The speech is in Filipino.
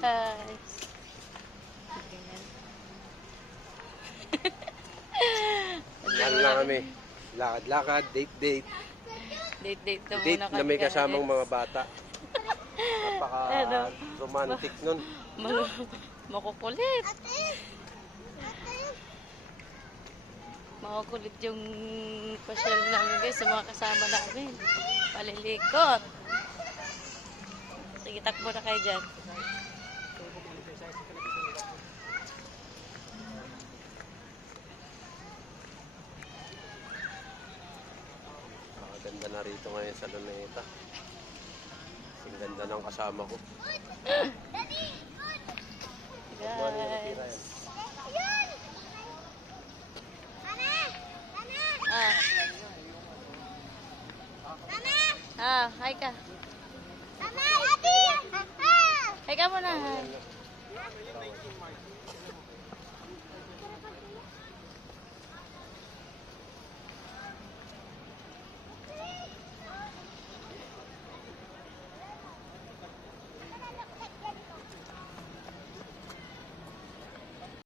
Guys. Yan lang kami. Lakad-lakad, date-date. Date-date na Date muna na may kasamang mga bata. Ano? Napaka-romantic nun. Makukulit. Makukulit yung pasyal namin guys sa mga kasama namin. Palilikot. Sige, takbo na kayo dyan. Ganda na rito ngayon sa Luneta. Ang ganda ng kasama ko. Guys. Hi ka. Hi ka muna.